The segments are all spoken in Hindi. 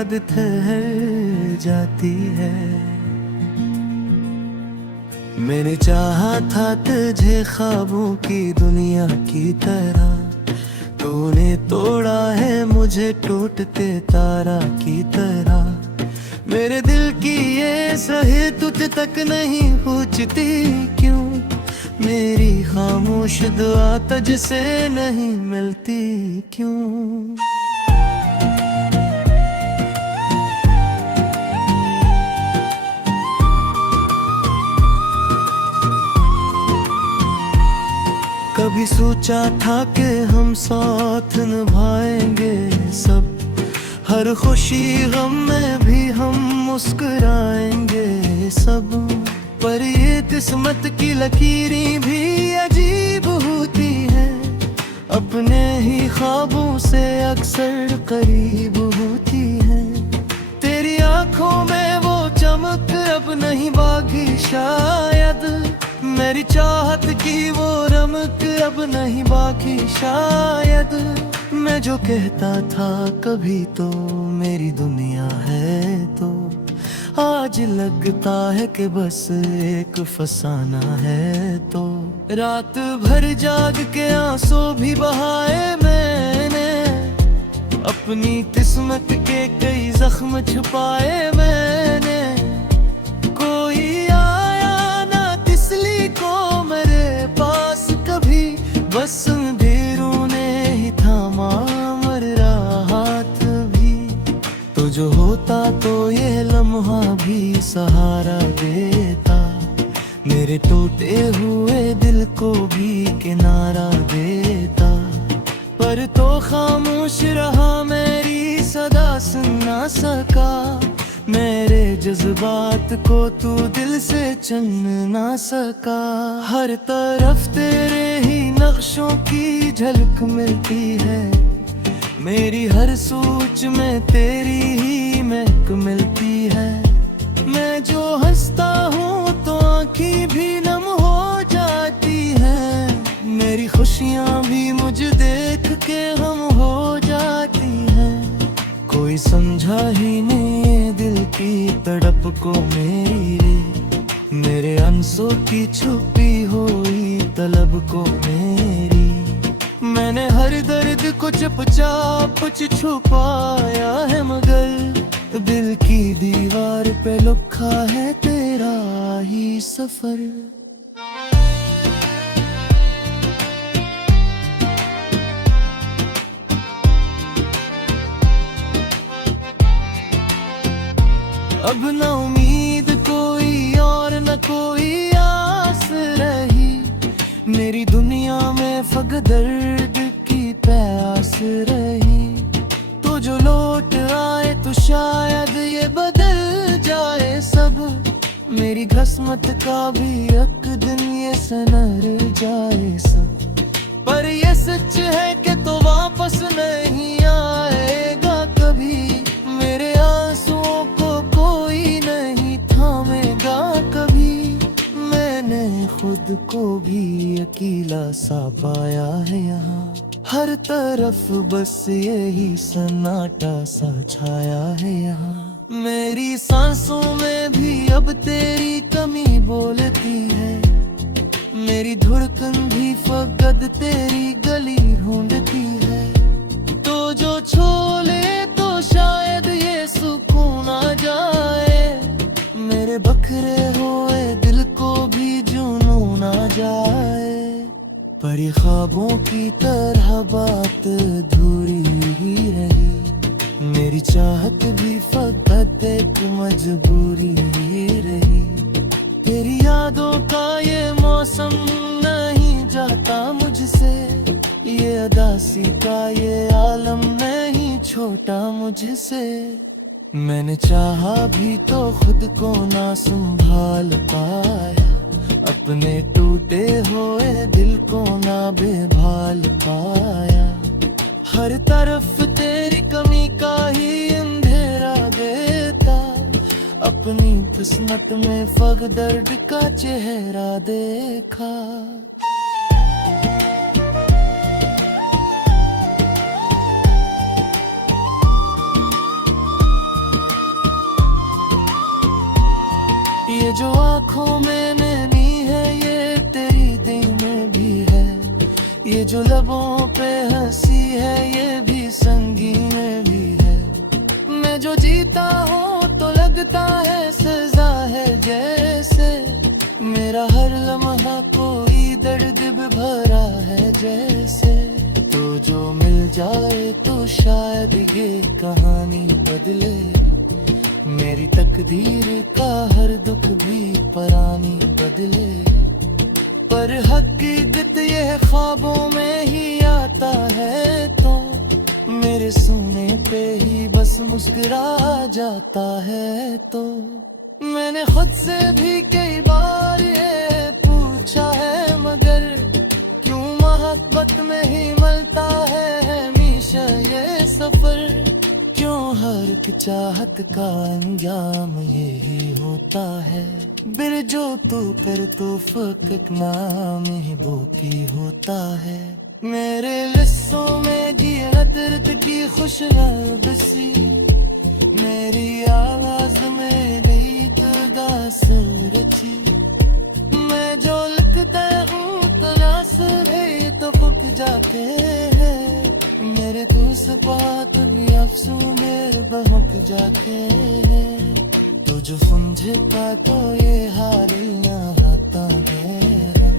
याद ठहर जाती है। मैंने चाहा था तुझे ख्वाबों की दुनिया की तरह, तूने तोड़ा है मुझे टूटते तारा की तरह। मेरे दिल की ये सही तुझ तक नहीं पूछती क्यों, मेरी खामोश दुआ तुझसे नहीं मिलती क्यों। कभी सोचा था कि हम साथ निभाएंगे सब, हर खुशी गम में भी हम मुस्कुराएंगे सब। पर ये किस्मत की लकीरें भी अजीब होती हैं, अपने ही ख्वाबों से अक्सर करीब होती हैं। तेरी आंखों में वो चमक अब नहीं बाकी शायद, मेरी चाहत की वो रमक अब नहीं बाकी शायद। मैं जो कहता था कभी तो मेरी दुनिया है, तो आज लगता है कि बस एक फसाना है। तो रात भर जाग के आंसू भी बहाए मैंने, अपनी किस्मत के कई जख्म छुपाए मैंने। कोई आया ना तिसली को मेरे पास कभी, बस अंधेरों ने ही थामा मेरा हाथ भी। तो जो होता तो ये लम्हा भी सहारा देता, मेरे टूटे हुए दिल को भी किनारा देता। पर तो खामोश रहा, मेरी सदा सुन ना सका, मेरे जज्बात को तू दिल से चुन ना सका। हर तरफ तेरे ही नक्शों की झलक मिलती है, मेरी हर सोच में तेरी ही महक मिलती है। मैं जो हंसता हूँ तो आँखें भी नम हो जाती हैं, मेरी खुशियाँ भी मुझे देख के गम हो जाती हैं। कोई समझा ही नहीं दिल की तड़प को मेरी, मेरे आंसू की छुपी हुई तलब को मेरी। मैंने हर दर्द को चुपचाप छुपाया है, मगर दिल की दीवार पे लिखा है तेरा ही सफर। अब न उम्मीद कोई और न कोई आस रही, मेरी दुनिया में फक दर्द की प्यास रही। तो जो लौट आए तो शायद ये बदल जाए सब, मेरी किस्मत का भी एक दिन ये संवर जाए सब। पर ये सच है कि तो वापस नहीं आएगा कभी, मेरे आंसुओं को कोई नहीं थामेगा कभी। मैंने खुद को भी अकेला सा पाया है यहाँ, हर तरफ बस यही सन्नाटा सा छाया है यहाँ। मेरी सांसों में भी अब तेरी कमी बोलती है, मेरी धड़कन भी फकत तेरी गली ढूंढती है। तो जो छोले तो शायद ये सुकून आ जाए, मेरे बखरे हुए दिल को भी जुनून आ जाए। पर ये ख्वाबों की तरह बात अधूरी ही रही, मेरी चाहत भी फकत एक मजबूरी ही रही। तेरी यादों का ये मौसम नहीं जाता मुझसे, ये अदासी का ये आलम नहीं छोटा मुझसे। मैंने चाहा भी तो खुद को ना संभाल पाया, अपने टूटे हुए दिल को ना बेभाल पाया। हर तरफ तेरी कमी का ही अंधेरा देता, अपनी किस्मत में फक दर्द का चेहरा देखा। आँखों में नैनी है, ये तेरी दिल में भी है। ये जो लबों पे हंसी है, ये भी संगीन में भी है। मैं जो जीता हूँ तो लगता है सजा है जैसे। मेरा हर लम्हा कोई दर्द भी भरा है जैसे। तो जो मिल जाए तो शायद ये कहानी बदले। मेरी तकदीर का हर दुख भी परानी बदले। पर हकीकत ये ख्वाबों में ही आता है, तो मेरे सोने पे ही बस मुस्कुरा जाता है। तो मैंने खुद से भी कई बार ये पूछा है, मगर क्यों मोहब्बत में ही मिलता है हमेशा ये सफर। क्यों हर एक चाहत का अंजाम यही होता है। बिर जो तू कर तो फकत नाम ही बाकी होता है। मेरे लिस्सों में गिरत की खुशबसी, मेरी आवाज में गीत दासुर रची। मैं जो लिखता हूँ तलाश भी तो फुक जाते हैं। मेरे दूसरे पात भी अफसू मेरे बहक जाते हैं। तू जो समझता तो ये हाल ना हाथा मेरा।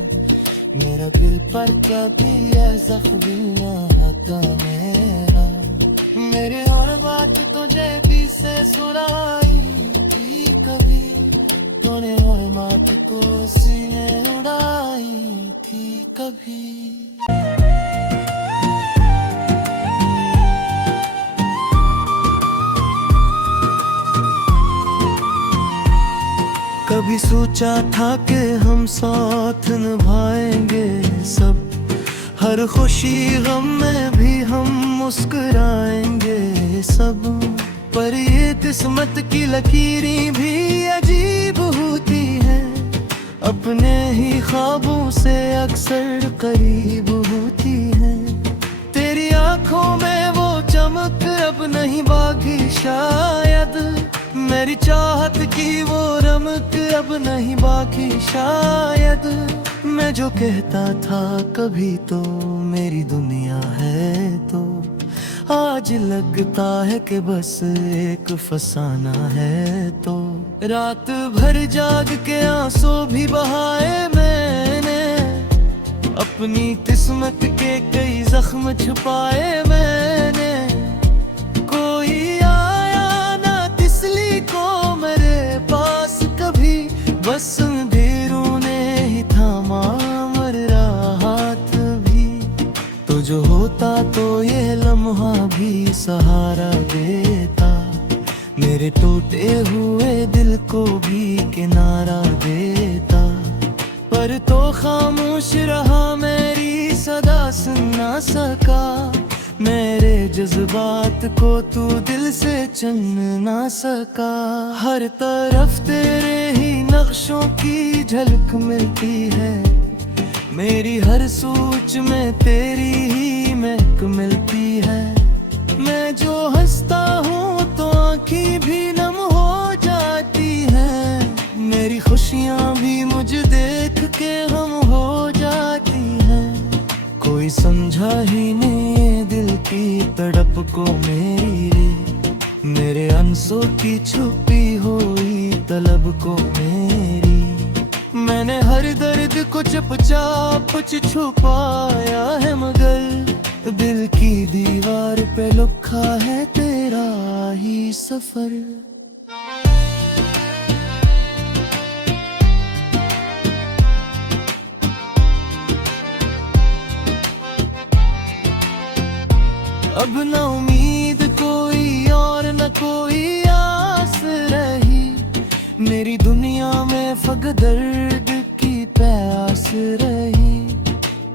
मेरा दिल पर कभी ऐसा भी ना हाथा मेरा। मेरे और बात तुझे भी से सुनाई थी कभी, तूने और बात को सीने उड़ाई थी कभी। कभी सोचा था कि हम साथ निभाएंगे सब। हर खुशी गम में भी हम मुस्कुराएंगे सब। पर ये किस्मत की लकीरें भी अजीब होती हैं। अपने ही ख्वाबों से अक्सर करीब होती हैं। तेरी आंखों में वो चमक अब नहीं बाकी शायद। मेरी चाहत की वो रमक अब नहीं बाकी शायद। मैं जो कहता था कभी तो मेरी दुनिया है, तो आज लगता है कि बस एक फसाना है। तो रात भर जाग के आंसू भी बहाए मैंने। अपनी किस्मत के कई जख्म छुपाए मैंने। कोई आया ना तिसली को मेरे पास कभी, बस अंधेरों ने ही थामा मेरा हाथ भी। तो जो होता तो ये लम्हा भी सहारा देता। मेरे टूटे हुए दिल को भी किनारा देता। पर तो खामोश रहा, मेरी सदा सुन ना सका। मेरे जज्बात को तू दिल से चुन ना सका। हर तरफ तेरे ही नक्शों की झलक मिलती है। मेरी हर सोच में तेरी ही महक मिलती है। मैं जो हंसता हूँ तो आँखें भी नम हो जाती हैं। मेरी खुशियाँ भी मुझे देख के गम हो जाती हैं। कोई समझा ही नहीं दिल की तड़प को मेरी। मेरे आंसू की छुपी हुई तलब को मेरी। मैंने हर दर्द को चुपचाप छुपाया है, मगर दिल की दीवार पे लिखा है तेरा ही सफर। अब न उम्मीद कोई और न कोई आस रही। मेरी दुनिया में फक दर्द की प्यास रही।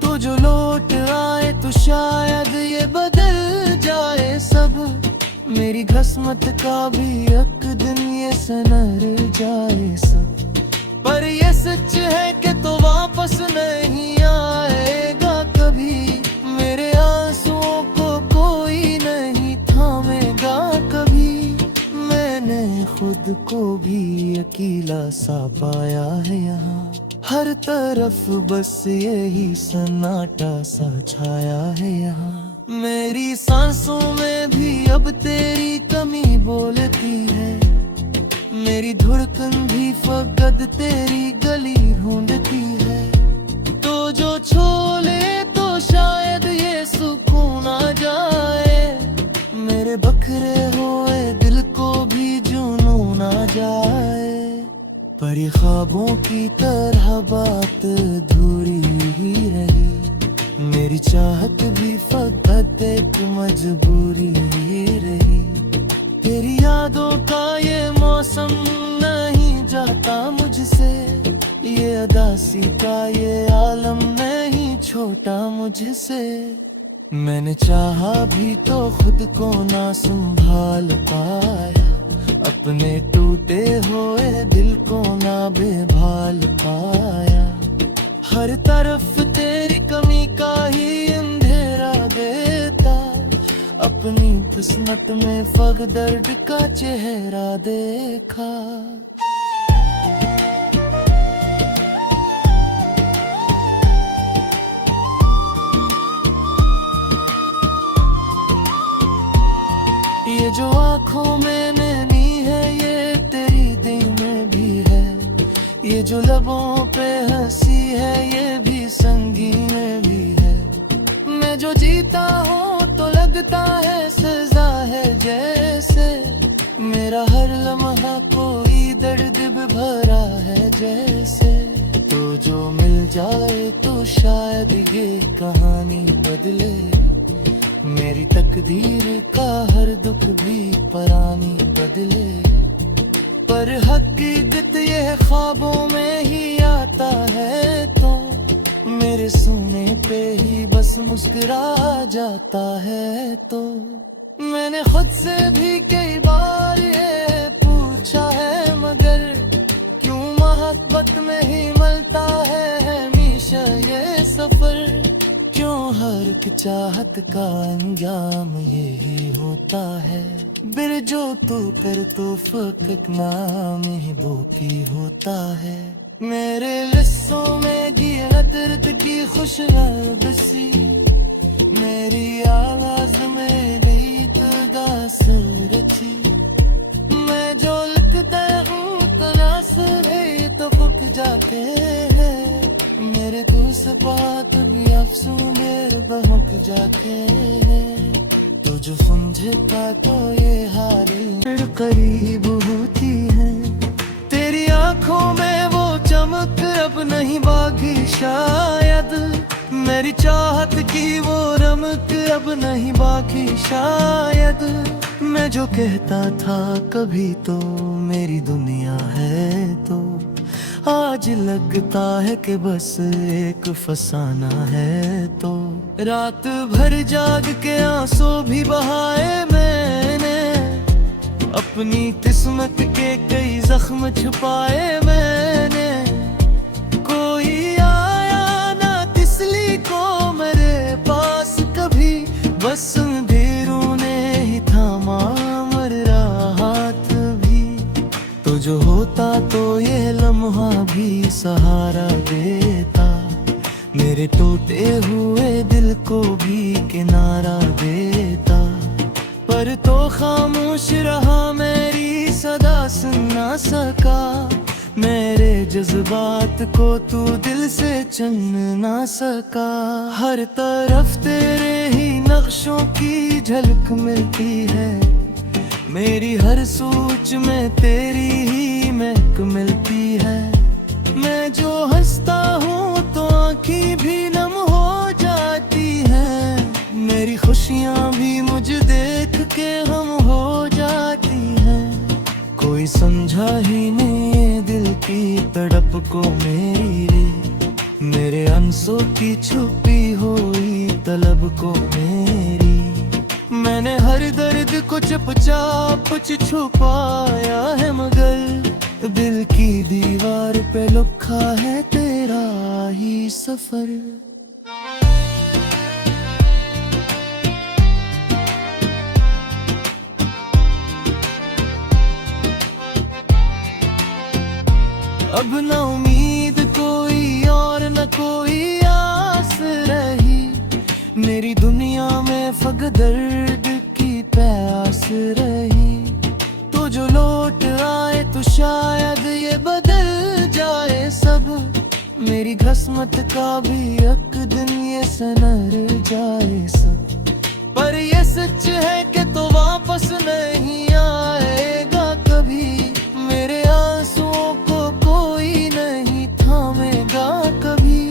तो जो लौट आए तो शायद ये बदल जाए सब। मेरी किस्मत का भी एक दिन ये संवर जाए सब। पर ये सच है कि तो वापस नहीं आएगा कभी। मेरे आंसुओं को कोई नहीं थामेगा कभी। मैंने खुद को भी अकेला सा पाया है यहाँ। हर तरफ बस यही सन्नाटा सा छाया है यहाँ। मेरी सांसों में भी अब तेरी कमी बोलती है, मेरी धड़कन भी फकत तेरी गली ढूंढती है। तो जो छोले तो शायद ये सुकून आ जाए, मेरे बखरे हुए दिल को भी जुनून आ जाए। पर ये ख्वाबों की तरह बात अधूरी ही रही, मेरी चाहत भी फकत एक मजबूरी ही रही। तेरी यादों का ये मौसम नहीं जाता मुझसे, ये अदासी का ये आलम नहीं छोटा मुझसे। मैंने चाहा भी तो खुद को ना संभाल पाया, अपने टूटे हुए दिल को ना बेभाल पाया। हर तरफ तेरी कमी का ही अंधेरा देता, अपनी किस्मत में फक दर्द का चेहरा देखा। ये जो आँखों में नैनी है ये तेरी दिल में भी है, ये जो लबों पे हंसी है ये भी संगीन में भी है। मैं जो जीता हूँ तो लगता है सजा है जैसे, मेरा हर लम्हा कोई दर्द भरा है जैसे। तो जो मिल जाए तो शायद ये कहानी बदले, मेरी तकदीर का हर दुख भी परानी बदले। पर हकीकत ये ख्वाबों में ही आता है तो मेरे सुने पे ही बस मुस्कुरा जाता है। तो मैंने खुद से भी कई बार ये पूछा है, मगर क्यों मोहब्बत में ही मिलता है हमेशा ये सफर। क्यों हर की चाहत का अंजाम यही होता है, बिर जो तू कर तो फकत नाम ही बोकी होता है। मेरे लिस्सों में गिरत की खुशबू सी, मेरी आवाज में गीत गा रची। मैं जो लिखता हूँ तलाश है तो फुक जाते हैं, मेरे दूस बात भी अफसू मेरे बहक जाते हैं। तो जो समझता तो ये हाल करीब होती है, तेरी आंखों में वो चमक अब नहीं बाकी शायद, मेरी चाहत की वो रमक अब नहीं बाकी शायद। मैं जो कहता था कभी तो मेरी दुनिया है, तो आज लगता है कि बस एक फसाना है। तो रात भर जाग के आंसू भी बहाए मैंने, अपनी किस्मत के कई जख्म छुपाए मैंने। कोई आया ना तिसली को मेरे पास कभी, बस अंधेरों ने ही थामा मेरा हाथ भी। तो जो होता तो ये लम्हा भी सहारा देता, मेरे टूटे हुए दिल को भी किनारा देता। पर तो खामोश रहा मेरी सदा सुन ना सका, मेरे जज्बात को तू दिल से चुन ना सका। हर तरफ तेरे ही नक्शों की झलक मिलती है, मेरी हर सोच में तेरी ही महक मिलती है। मैं जो हंसता हूँ तो आँखें भी नम हो जाती हैं, मेरी खुशियाँ भी मुझे देख के हम हो जाती हैं। कोई समझा ही नहीं ये दिल की तड़प को मेरी, मेरे अंसों की छुपी हुई तलब को मेरी। मैंने हर दर्द को चुपचाप छुपाया है, मगर दिल की दीवार पे लिखा है तेरा ही सफर। अब न उम्मीद कोई और न कोई आस रही, मेरी दुनिया में फकत दर्द की प्यास रही। तो जो लौट आए तो शायद ये बदल जाए सब, मेरी किस्मत का भी एक दिन ये संवर जाए सब। पर ये सच है कि तो वापस नहीं आएगा कभी, मेरे आंसुओं को कोई नहीं थामेगा कभी।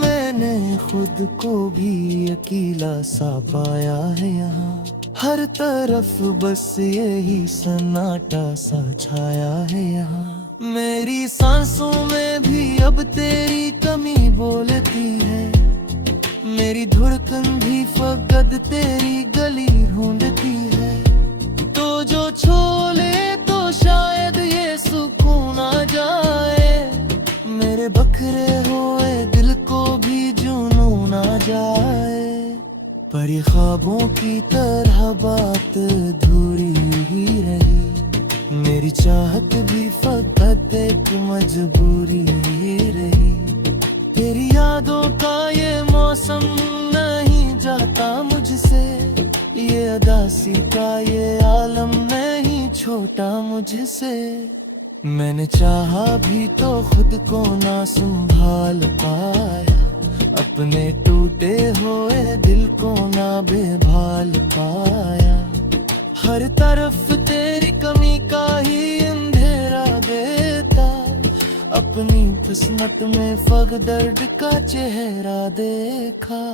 मैंने खुद को भी अकेला सा पाया है यहाँ, हर तरफ बस यही सन्नाटा सा छाया है यहाँ। मेरी सांसों में भी अब तेरी कमी बोलती है, मेरी धड़कन भी फकत तेरी गली ढूंढती है। तो जो छोले तो शायद ये सुकून आ जाए, मेरे बखरे हुए दिल को भी जुनून आ जाए। पर ये ख्वाबों की तरह बात अधूरी ही रही, मेरी चाहत भी फकत एक मजबूरी ही रही। तेरी यादों का ये मौसम नहीं जाता मुझसे, ये अदासी का ये आलम नहीं छोटा मुझसे। मैंने चाहा भी तो खुद को ना संभाल पाया, अपने टूटे हुए दिल को ना बेभाल पाया। हर तरफ तेरी कमी का ही अंधेरा देता, अपनी किस्मत में फकत दर्द का चेहरा देखा।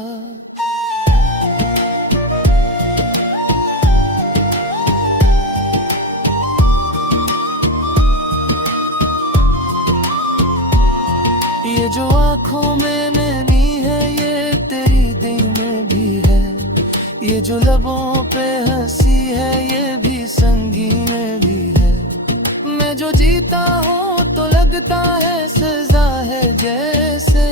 ये जो आँखों में नैनी है ये तेरी दिल में भी है, ये जो लबों पे हंसी है ये भी संगीन में भी है। मैं जो जीता हूँ तो लगता है सजा है जैसे,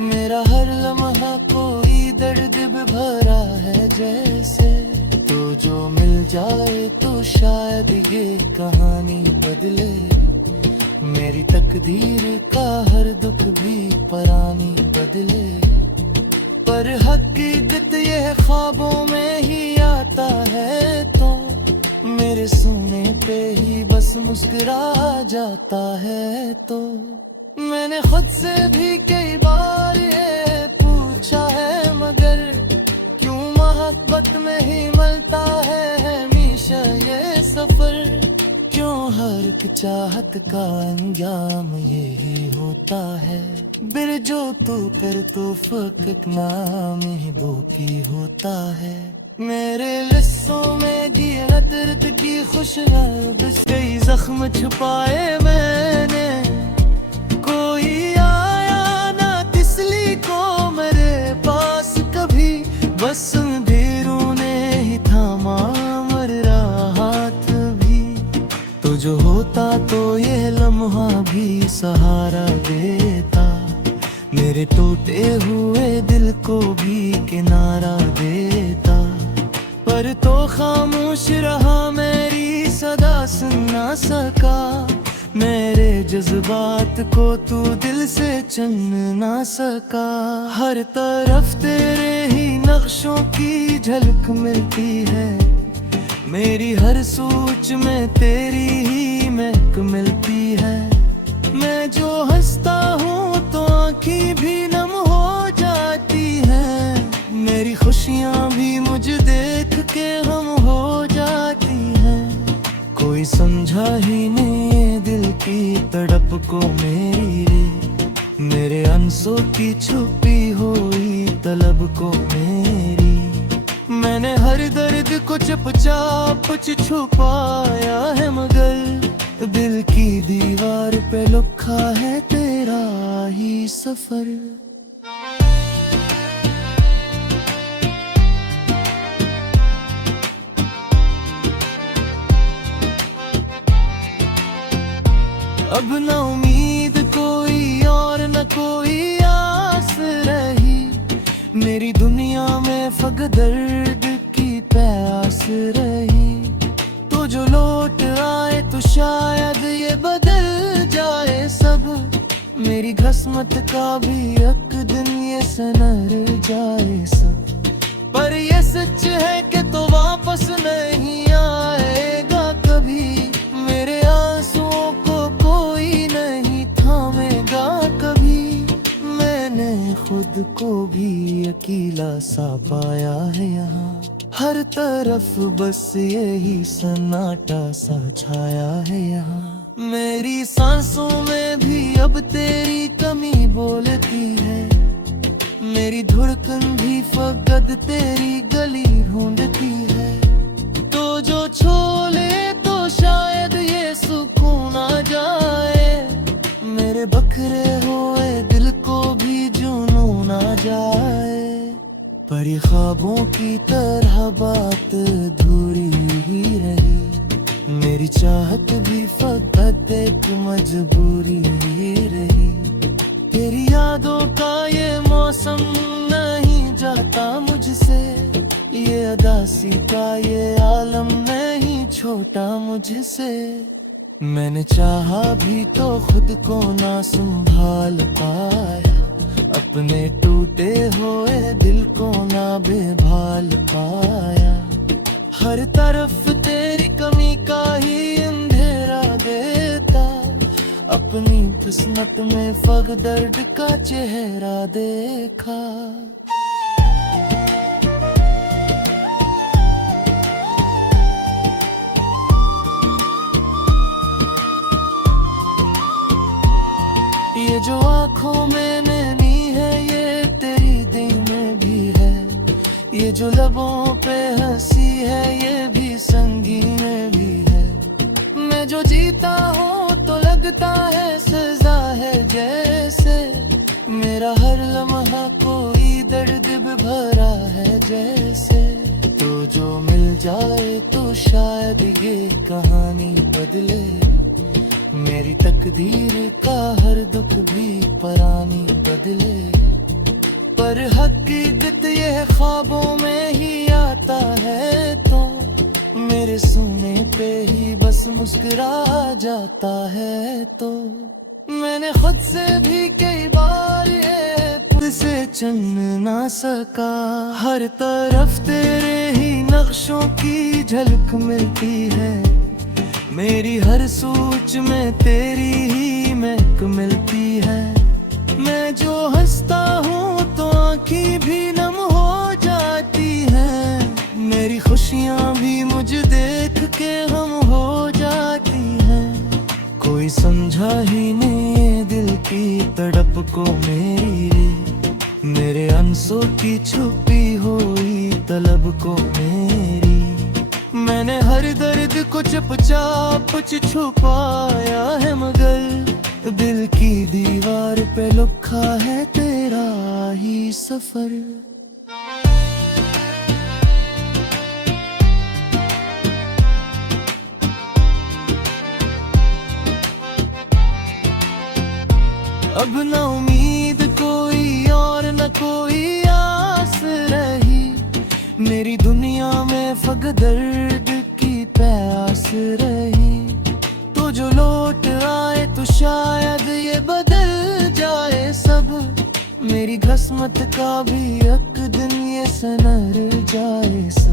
मेरा हर लम्हा कोई दर्द भी भरा है जैसे। तो जो मिल जाए तो शायद ये कहानी बदले, मेरी तकदीर का हर दुख भी परानी बदले। पर हकीकत ये ख्वाबों में ही आता है, तो मेरे सुनने पे ही बस मुस्कुरा जाता है। तो मैंने खुद से भी कई बार ये पूछा है, मगर क्यों मोहब्बत में ही मिलता है हमेशा ये सफर। क्यों हर एक चाहत का अंजाम यही होता है, बिर जो तू कर तो फकत नाम ही बाकी होता है। मेरे लिस्सों में गिरत की खुशबू, कई जख्म छुपाए मैंने, कोई आया ना तिसली को मेरे पास कभी, बस अंधेरों ने ही थामा मेरा हाथ भी। तो जो होता तो ये लम्हा भी सहारा देता, मेरे टूटे हुए दिल को भी किनारा देता। पर तो खामोश रहा मेरी सदा सुन ना सका, मेरे जज्बात को तू दिल से चुन ना सका। हर तरफ तेरे ही नक्शों की झलक मिलती है, मेरी हर सोच में तेरी ही महक मिलती है। मैं जो हंसता हूँ तो आँखें भी नम हो जाती हैं, मेरी खुशियाँ भी मुझे देख के हम हो जाती हैं। कोई समझा ही नहीं ये दिल की तड़प को मेरी रे, मेरे अंसों की छुपी हुई तलब को मेरी। मैंने हर दर्द को चुपचाप छुपाया है, मगर दिल की दीवार पे लिखा है तेरा ही सफर। अब न उम्मीद कोई और न कोई आस रही, मेरी दुनिया में फकत दर्द की प्यास रही। तो जो लौट आए तो शायद ये बदल जाए सब, मेरी किस्मत का भी एक दिन ये संवर जाए सब। पर ये सच है कि तो वापस नहीं आएगा कभी, मेरे आंसुओं को कोई नहीं थामेगा कभी। मैंने खुद को भी अकेला सा पाया है यहाँ, हर तरफ बस यही सन्नाटा सा छाया है यहाँ। मेरी सांसों में भी अब तेरी कमी बोलती है, मेरी धड़कन भी फकत तेरी गली ढूंढती है। तो जो छोले तो शायद ये सुकून आ जाए, मेरे बखरे हुए दिल को भी जुनून आ जाए। पर ये ख्वाबों की तरह बात अधूरी ही रही, मेरी चाहत भी फकत एक मजबूरी ही रही। तेरी यादों का ये मौसम नहीं जाता मुझसे, ये अदासी का ये आलम नहीं छोटा मुझसे। मैंने चाहा भी तो खुद को ना संभाल पाया, अपने टूटे हुए दिल को ना बेभाल पाया। हर तरफ तेरी कमी का ही अंधेरा देता, अपनी किस्मत में फक दर्द का चेहरा देखा। ये जो आँखों में नैनी है ये तेरी दिल में भी है, ये जो लबों पे हंसी है ये भी संगीन में भी है। मैं जो जीता हूँ तो लगता है सजा है जैसे, मेरा हर लम्हा कोई दर्द भी भरा है जैसे। तो जो मिल जाए तो शायद ये कहानी बदले, मेरी तकदीर का हर दुख भी परानी बदले। पर हकीकत ये ख्वाबों में ही आता है, तो मेरे सुने पे ही बस मुस्कुरा जाता है। तो मैंने खुद से भी कई बार ये खुद से चुन ना सका, हर तरफ तेरे ही नक्शों की झलक मिलती है। मेरी हर सोच में तेरी ही महक मिलती है। मैं जो हंसता हूँ तो आँखें भी नम हो जाती हैं, मेरी खुशियाँ भी मुझे देख के गम हो जाती हैं। कोई समझा ही नहीं ये दिल की तड़प को मेरी, मेरे अंसों की छुपी हुई तलब को मेरी। मैंने हर दर्द को चुपचाप छुपाया है, मगर दिल की दीवार पे लिखा है तेरा ही सफर। अब न उम्मीद कोई और न कोई आस रही, मेरी दुनिया में फक दर्द की प्यास रही। तो जो लौट आए तो शायद ये बदल जाए सब, मेरी किस्मत का भी एक दिन ये संवर जाए सब।